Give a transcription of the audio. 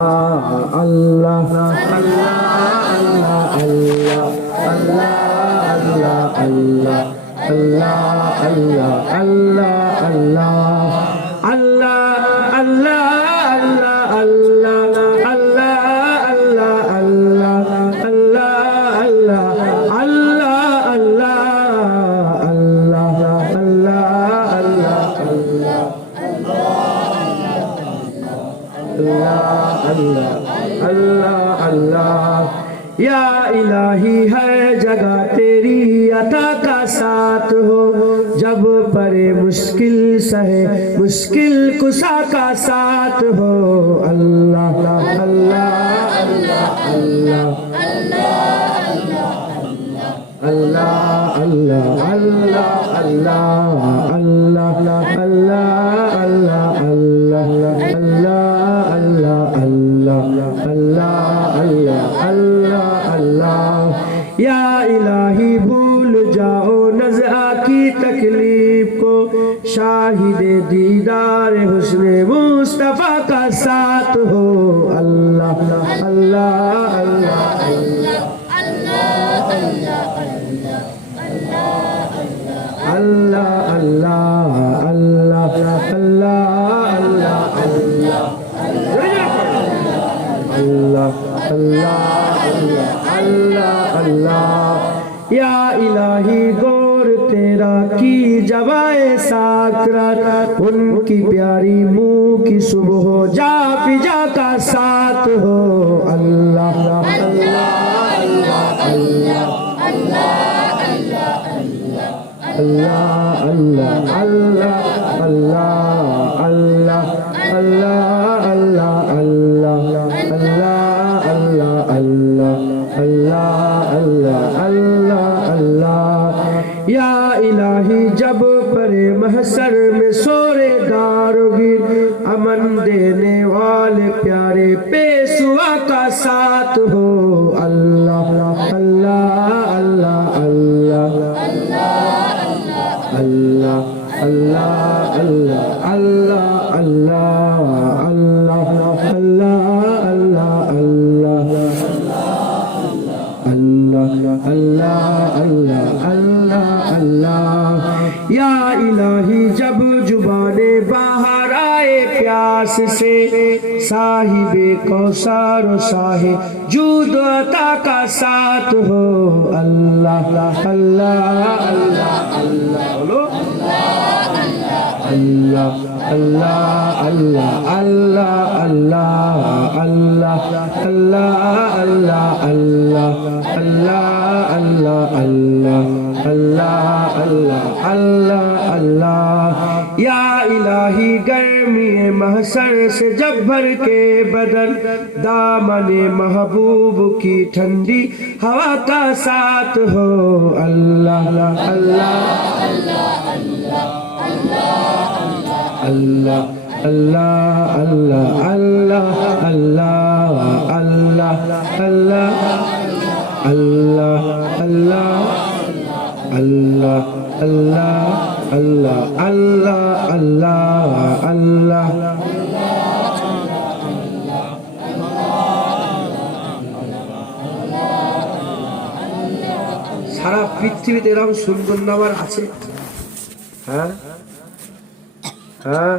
Allah Allah Allah Allah Allah Allah Allah Allah अल्लाह अल्लाह या इलाही हर जगह तेरी अता का साथ हो जब परे मुश्किल सहे मुश्किल कुशा का साथ हो अल्लाह अल्लाह अल्लाह अल्लाह अल्लाह अल्लाह अल्लाह अल्लाह अल्लाह अल्लाह अल्लाह अल्लाह या इलाही भूल जाओ नज़ा की तकलीफ को शाहिदे दीदार हुस्ने मुस्तफा का साथ हो अल्लाह अल्लाह अल्लाह अल्लाह अल्लाह अल्लाह अल्लाह अल्लाह अल्लाह अल्लाह अल्लाह या इलाही गौर तेरा की जवाए साकरात उनकी प्यारी मुँह की सुबह जा फिजा का साथ हो अल्लाह अल्लाह अल्लाह अल्लाह अल्लाह अल्लाह अल्लाह अल्लाह अल्लाह अल्लाह अल्लाह अल्लाह अल्लाह अल्लाह अल्लाह अल्लाह या इलाही जब परे महशर में सोरे दारोगिर अमन देने वाले प्यारे पेशवा का साथ हो अल्लाह अल्लाह अल्लाह अल्लाह अल्लाह अल्लाह अल्लाह अल्लाह अल्लाह अल्लाह अल्लाह अल्लाह अल्लाह अल्लाह अल्लाह अल्लाह या इलाही जब जुबाने बाहर आए प्यास से साहिबे कौसर साहे जूद अता का साथ हो अल्लाह अल्लाह अल्लाह अल्लाह अल्लाह अल्लाह अल्लाह अल्लाह अल्लाह अल्लाह अल्लाह अल्लाह अल्लाह अल्लाह अल्लाह अल्लाह अल्लाह अल्लाह या इलाही गर्मी महशर से जब भर के बदन दामने महबूब की ठंडी हवा का साथ हो अल्लाह अल्लाह अल्लाह अल्लाह अल्लाह अल्लाह अल्लाह अल्लाह अल्लाह अल्लाह अल्लाह अल्लाह अल्लाह अल्लाह अल्लाह अल्लाह সারা পৃথিবীতে এরকম সুন্দর নাম আর আছে? হ্যাঁ হ্যাঁ